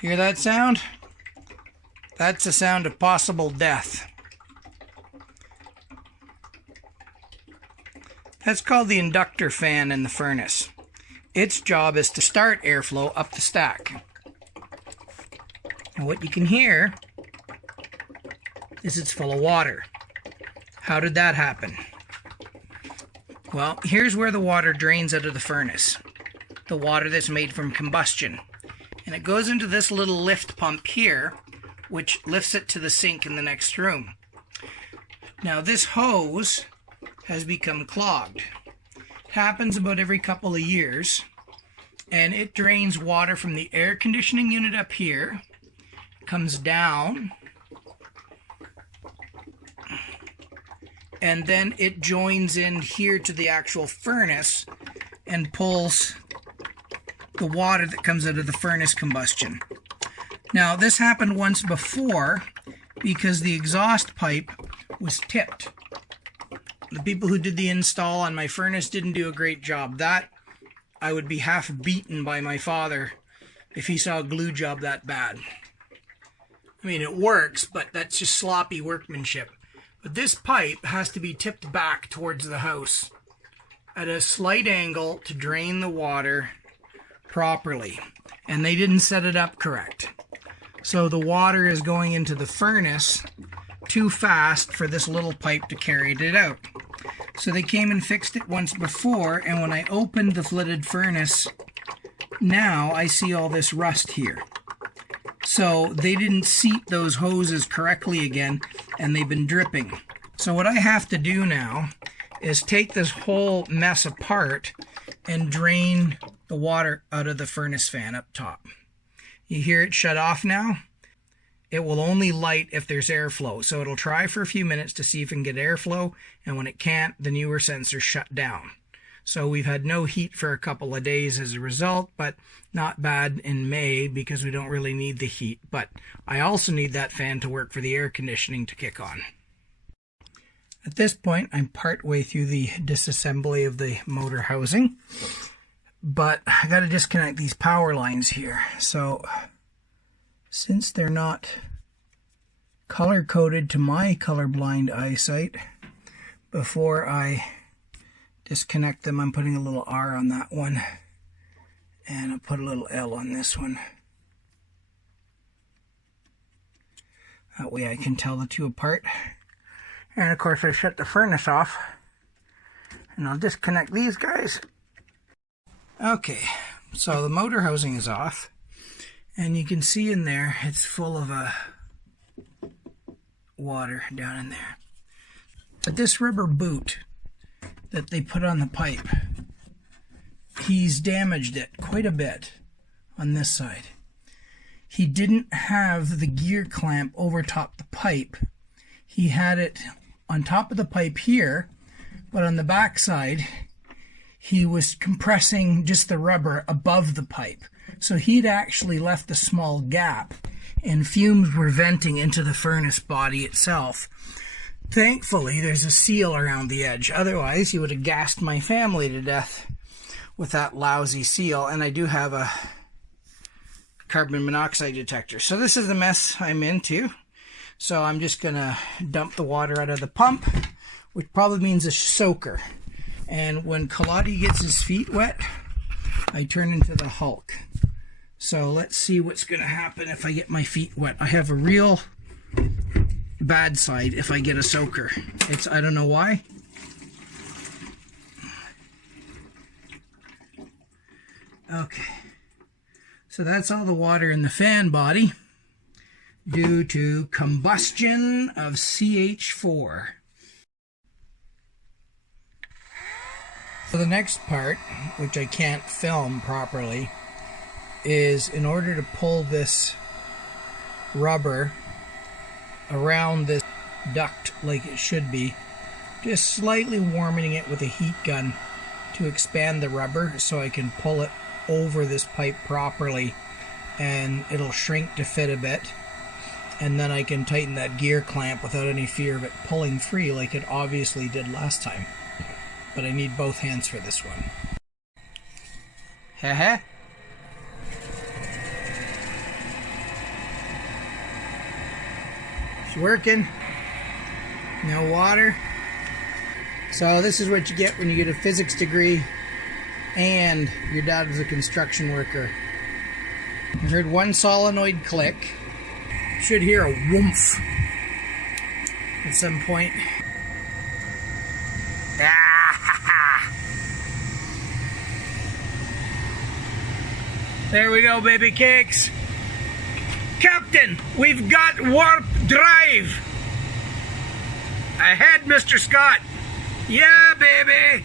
Hear that sound? That's the sound of possible death. That's called the inductor fan in the furnace. Its job is to start airflow up the stack. And what you can hear is it's full of water. How did that happen? Well, here's where the water drains out of the furnace. The water that's made from combustion. And it goes into this little lift pump here, which lifts it to the sink in the next room. Now this hose has become clogged. It happens about every couple of years, and it drains water from the air conditioning unit up here, comes down, and then it joins in here to the actual furnace and pulls the water that comes out of the furnace combustion. Now this happened once before because the exhaust pipe was tipped. The people who did the install on my furnace didn't do a great job. That I would be half beaten by my father if he saw a glue job that bad. I mean, it works, but that's just sloppy workmanship. But this pipe has to be tipped back towards the house at a slight angle to drain the water properly. And they didn't set it up correct. So the water is going into the furnace too fast for this little pipe to carry it out. So they came and fixed it once before, and when I opened the flooded furnace, now I see all this rust here. So they didn't seat those hoses correctly again, and they've been dripping. So what I have to do now is take this whole mess apart and drain the water out of the furnace fan up top. You hear it shut off now? It will only light if there's airflow. So it'll try for a few minutes to see if it can get airflow, and when it can't, the newer sensors shut down. So we've had no heat for a couple of days as a result, but not bad in May because we don't really need the heat. But I also need that fan to work for the air conditioning to kick on. At this point, I'm part way through the disassembly of the motor housing, but I got to disconnect these power lines here. So since they're not color-coded to my colorblind eyesight, before I disconnect them, I'm putting a little R on that one, and I'll put a little L on this one. That way I can tell the two apart. And of course I shut the furnace off, and I'll disconnect these guys. Okay, so the motor housing is off, and you can see in there it's full of water down in there. But this rubber boot that they put on the pipe, he's damaged it quite a bit on this side. He didn't have the gear clamp over top the pipe. He had it on top of the pipe here, but on the back side he was compressing just the rubber above the pipe. So he'd actually left a small gap, and fumes were venting into the furnace body itself. Thankfully, there's a seal around the edge. Otherwise, you would have gassed my family to death with that lousy seal. And I do have a carbon monoxide detector. So this is the mess I'm into. So I'm just going to dump the water out of the pump, which probably means a soaker. And when Kaladi gets his feet wet, I turn into the Hulk. So let's see what's going to happen if I get my feet wet. I have a real bad side if I get a soaker. I don't know why. Okay. So that's all the water in the fan body due to combustion of CH4. So the next part, which I can't film properly, is in order to pull this rubber around this duct like it should be, just slightly warming it with a heat gun to expand the rubber so I can pull it over this pipe properly, and it'll shrink to fit a bit, and then I can tighten that gear clamp without any fear of it pulling free like it obviously did last time. But I need both hands for this one. It's working. No water. So this is what you get when you get a physics degree and your dad was a construction worker. I heard one solenoid click. Should hear a whoomph at some point. There we go, baby cakes. Captain, we've got warp drive. Ahead, Mr. Scott. Yeah, baby.